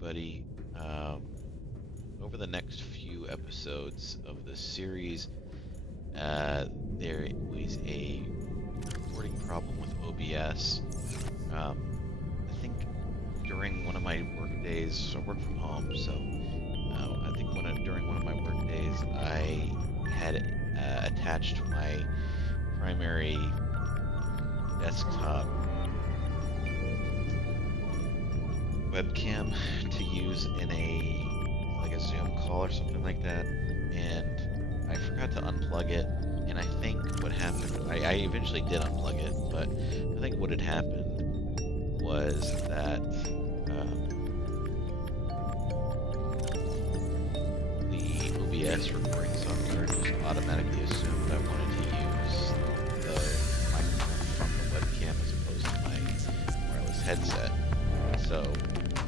everybody. Over the next few episodes of this series, there was a recording problem with OBS. I think during one of my work days, so I work from home, so I think during one of my work days, I had attached my primary desktop webcam to use in a Zoom call or something like that, and I forgot to unplug it. And I think what happened, I eventually did unplug it, but I think what had happened was that the OBS recording software just automatically assumed I wanted to use the microphone from the webcam as opposed to my wireless headset. So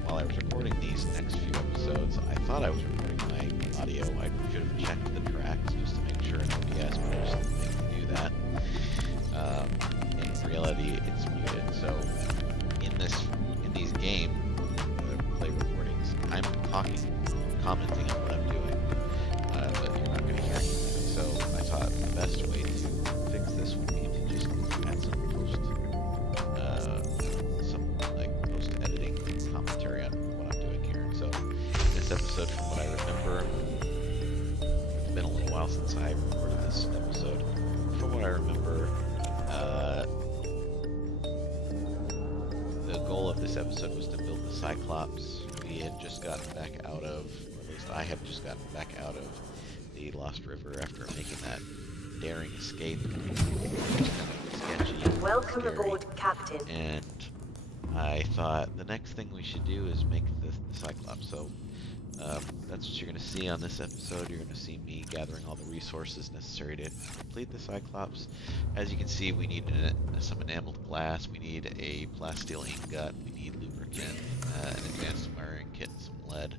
while I was recording these next few episodes, I thought I was recording my audio. I should have checked the tracks just to make sure in OBS, but I just didn't think to do that. In reality, it's muted. So in these game play recordings, I'm talking, commenting on what I'm doing, but you're not going to hear anything. So I thought the best way to fix this would be to just add some post editing commentary on what I'm doing here. So this episode, from what I remember, it's been a little while since I recorded this episode. From what I remember, the goal of this episode was to build the Cyclops. We had just gotten back out of, or at least I had just gotten back out of the Lost River after making that daring escape. Sketchy. Welcome aboard, Captain. And I thought the next thing we should do is make the Cyclops. So that's what you're going to see on this episode. You're going to see me gathering all the resources necessary to complete the Cyclops. As you can see, we need some enameled glass, we need a plasteel ingot, we need lubricant, an advanced wiring kit, and some lead.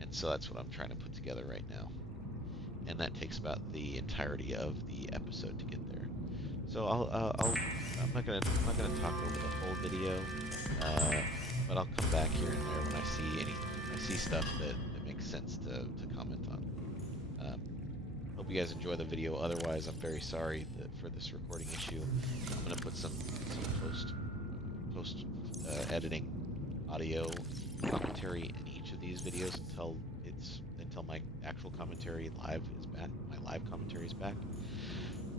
And so that's what I'm trying to put together right now. And that takes about the entirety of the episode to get there. So I'm not gonna talk over the whole video, but I'll come back here and there when I see stuff that makes sense to comment on. Hope you guys enjoy the video. Otherwise, I'm very sorry for this recording issue. I'm gonna put some post editing audio commentary in each of these videos until my actual commentary live is back. My live commentary is back.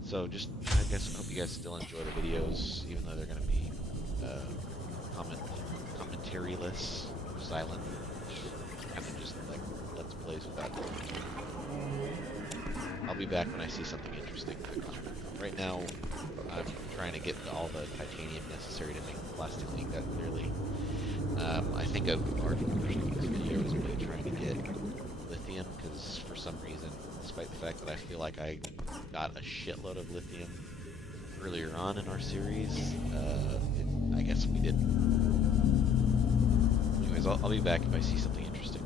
So just, I guess, hope you guys still enjoy the videos, even though they're going to be commentary-less, silent, kind of just like Let's Plays without commentary. I'll be back when I see something interesting to comment. Right now, I'm trying to get all the titanium necessary to make the plastic ingot clearly. I think a large portion of this video is me trying to get lithium, because for some reason, despite the fact that I feel like I got a shitload of lithium earlier on in our series, I guess we didn't. Anyways, I'll be back if I see something interesting.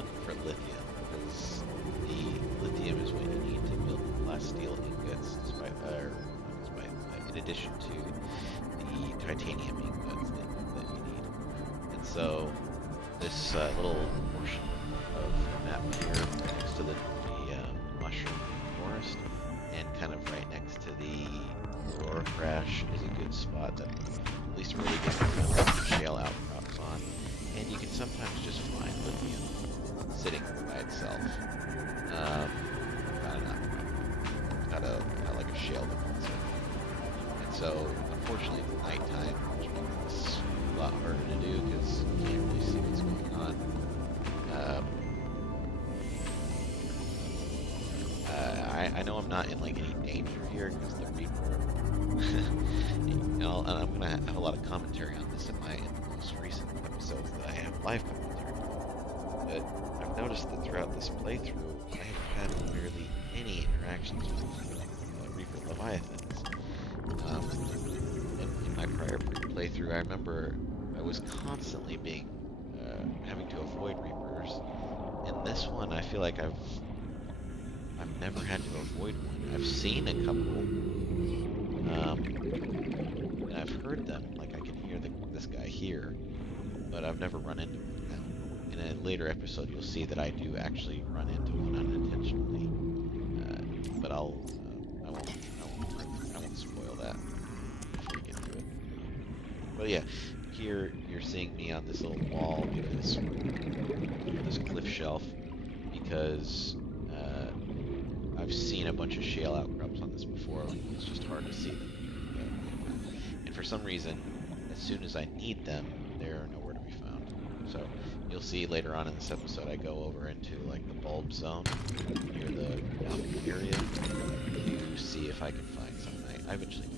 looking for lithium because the lithium is what you need to build the glass steel ingots, despite, or not despite, in addition to the titanium ingots that you need. And so this little portion of the map here, next to the mushroom forest, and kind of right next to the Aurora crash, is a good spot that at least really gets shale outcrops on. And you can sometimes just find lithium sitting by itself. Kind of like a shale deposit. And so, unfortunately, at nighttime, which makes this a lot harder to do because you can't really see what's going on. I know I'm not in like any danger here because the Reaper, and I'm gonna have a lot of commentary on this in the most recent episodes that I have live commentary on. But I've noticed that throughout this playthrough, I have had barely any interactions with Reaper Leviathans. In my prior playthrough, I remember I was constantly having to avoid Reapers. In this one, I feel like I've never had to avoid one. I've seen a couple, and I've heard them. Like I can hear this guy here, but I've never run into one. Now, in a later episode, you'll see that I do actually run into one unintentionally. But I won't spoil that before we get to it. But yeah, here you're seeing me on this little wall because this cliff shelf because. I've seen a bunch of shale outcrops on this before. It's just hard to see them here. And for some reason, as soon as I need them, they're nowhere to be found. So you'll see later on in this episode, I go over into like the bulb zone near the balcony area to see if I can find some. I eventually do.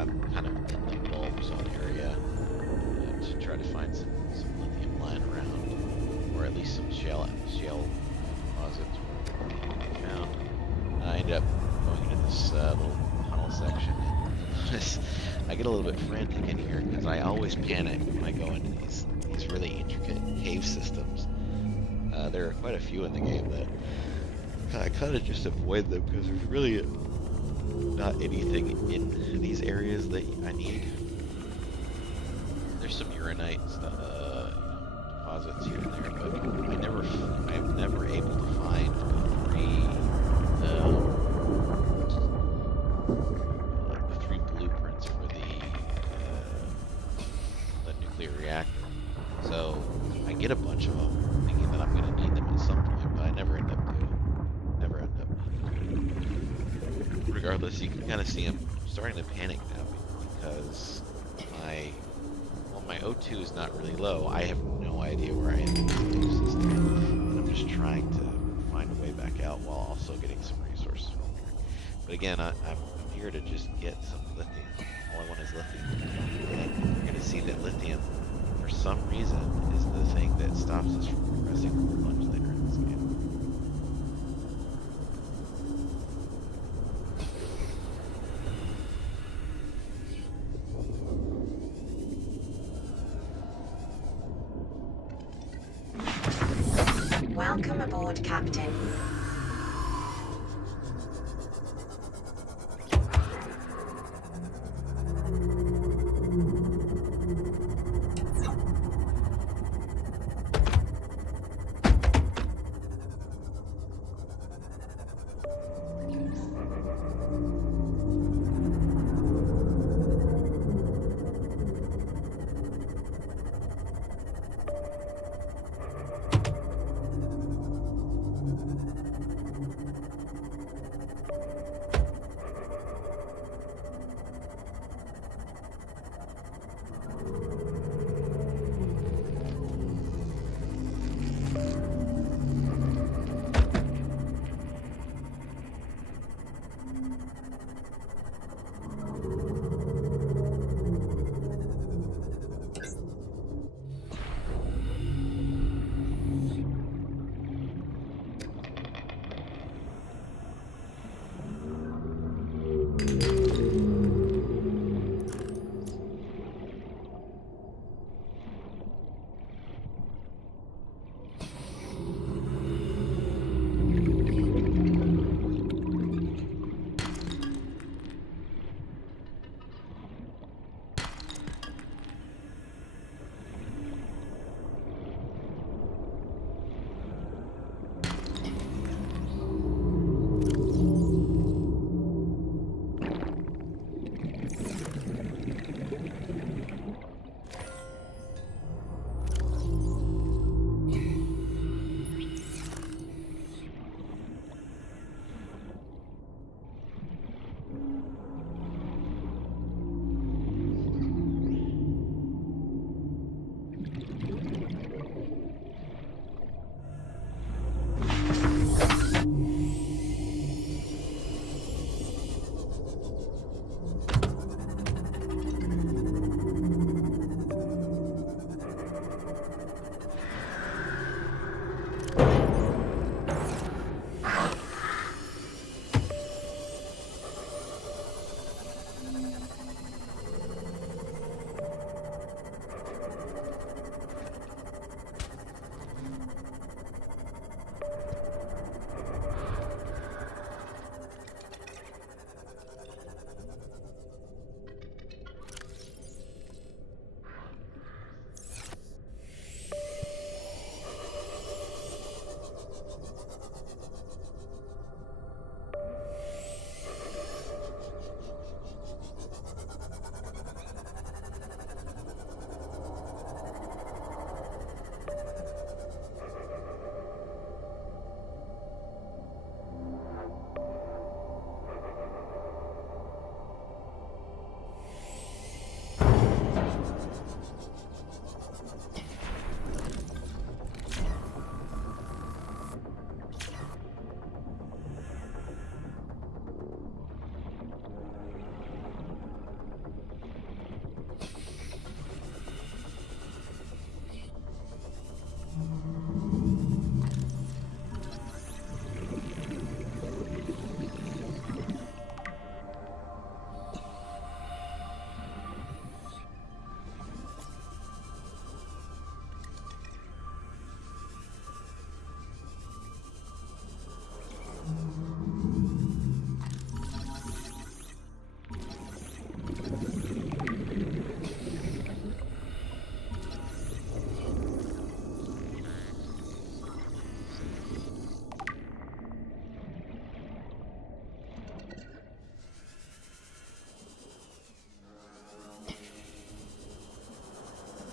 I'm kind of in the bulb zone area to try to find some lithium lying around, or at least some shale deposits where lithium can be found. I ended up going into this little tunnel section, and I get a little bit frantic in here because I always panic when I go into these really intricate cave systems. There are quite a few in the game that I kind of just avoid them because there's really not anything in these areas that I need. There's some uranite deposits here and there, but I'm never able to find the three blueprints for the nuclear reactor. So I get a bunch of them, thinking that I'm going to need them at some point, but I never end up needing to. Regardless, you can kind of see I'm starting to panic now because my O2 is not really low. I have no idea where I am in the cave system, and I'm just trying to find a way back out while also getting some resources from here. But again, I'm here to just get some lithium. All I want is lithium. And you're going to see that lithium, for some reason, is the thing that stops us from progressing much later in this game. Welcome aboard, Captain.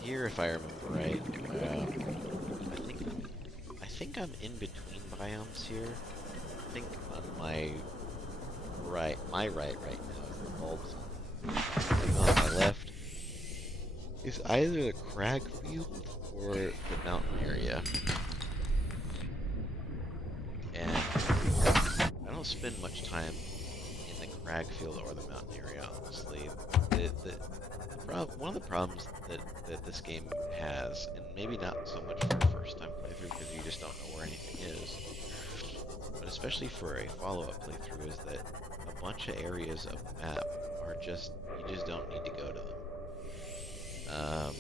here, if I remember right, I think I think I'm in between biomes here. I think on my right now is the bulbs. And on my left is either the crag field or the mountain area. And I don't spend much time in the crag field or the mountain area, honestly. One of the problems that this game has, and maybe not so much for a first-time playthrough because you just don't know where anything is, but especially for a follow-up playthrough, is that a bunch of areas of the map are just, you just don't need to go to them.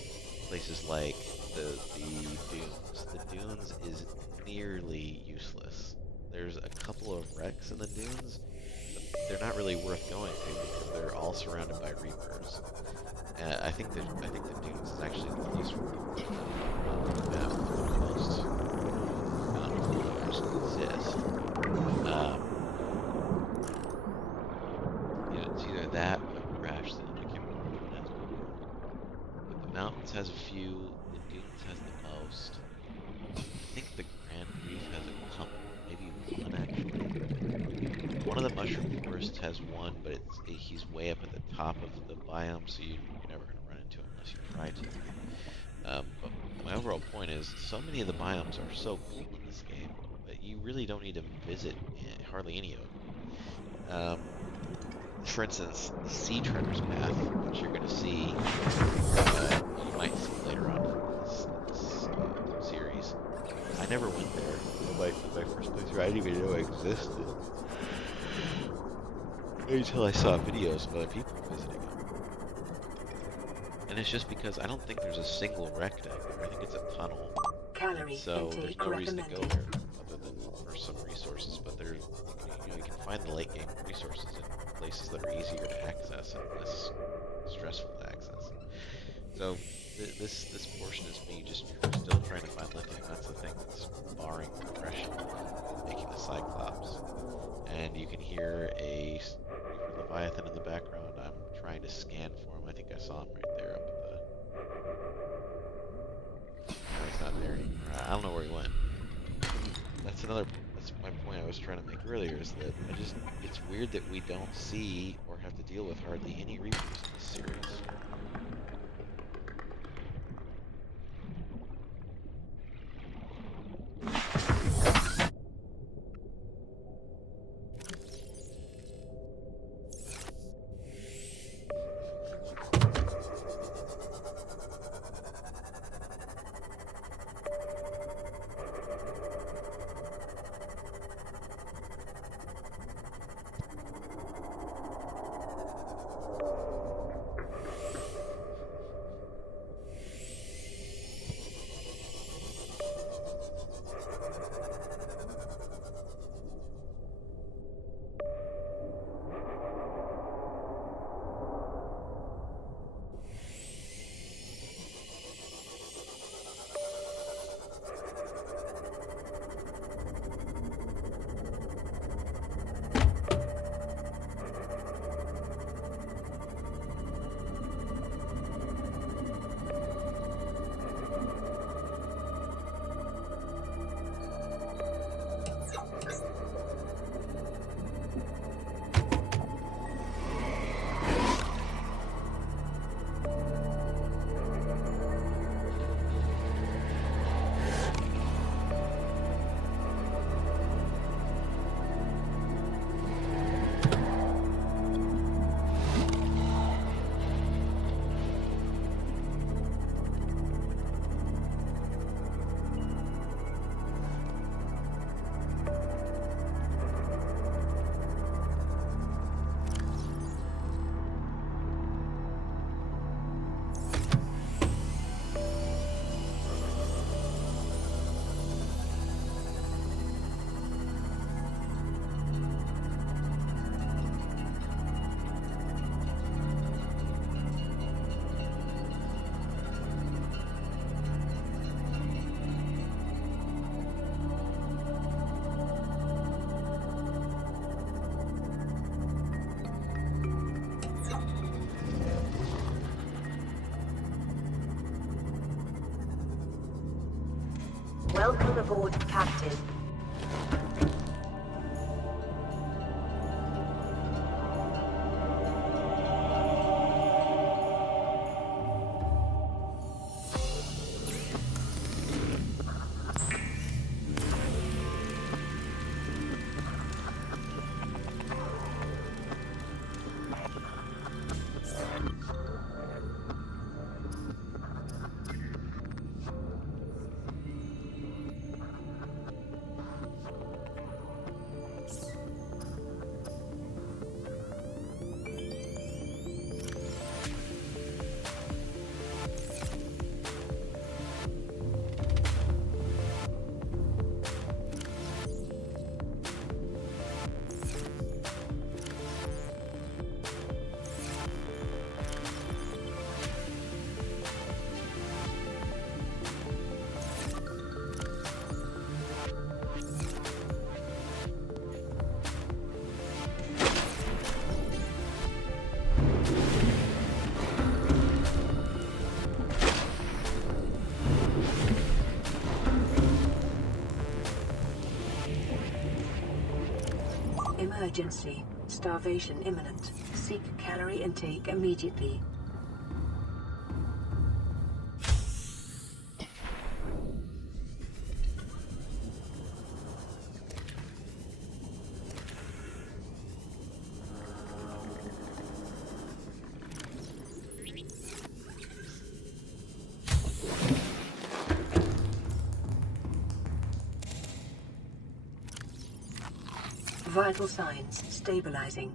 Places like the dunes. The dunes is nearly useless. There's a couple of wrecks in the dunes, but they're not really worth going to because they're all surrounded by reapers. And I think the dunes is actually the place where the map where most mountain dwellers exist. It's either that or the crash zone. I can't remember which one has more. But the mountains has a few. The dunes has the most. I think the Grand Reef has a couple, maybe one actually. One of the mushroom forests has one, but he's way up at the top of the biome, so you're never going to run into him unless you try to. But my overall point is, so many of the biomes are so cool in this game that you really don't need to visit hardly any of them. For instance, the Sea Treaders path, which you're going to see, you might see later on in this series. I never went there. My first playthrough, I didn't even know it existed until I saw videos of other people visiting it. And it's just because I don't think there's a single wreck down there. I think it's a tunnel. So there's no reason to go there other than for some resources. But you can find the late game resources in places that are easier to access and less stressful to access. So this portion is me just still trying to find lithium. That's the thing that's barring progression, making the Cyclops. And you can hear a Leviathan in the background. I'm trying to scan for him. I think I saw him right there up at the... No, he's not there anymore. I don't know where he went. That's my point I was trying to make earlier, is that it's weird that we don't see or have to deal with hardly any Reapers in this series. Welcome aboard, Captain. Emergency. Starvation imminent. Seek calorie intake immediately. Vital signs stabilizing.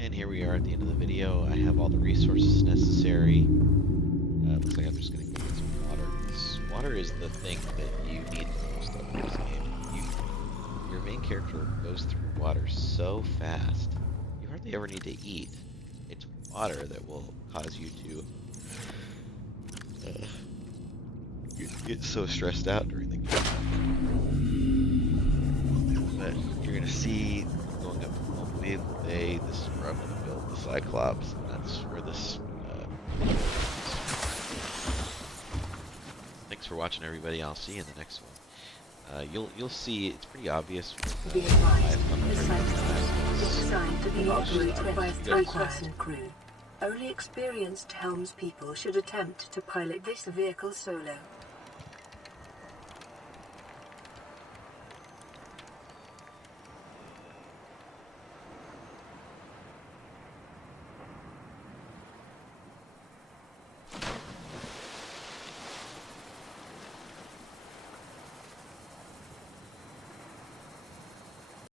And here we are at the end of the video. I have all the resources necessary. Looks like I'm just going to go get some water. Water is the thing that you need the most of in this game. Your main character goes through water so fast, you hardly ever need to eat. It's water that will cause you to get so stressed out during the game. But you're going to see going up to Hopefully Bay, this is where I'm going to build the Cyclops, and that's where this... Thanks for watching, everybody. I'll see you in the next one. You'll see it's pretty obvious. Be advised, the Cyclops is designed to be operated by a three-person crew. Only experienced helmspeople should attempt to pilot this vehicle solo.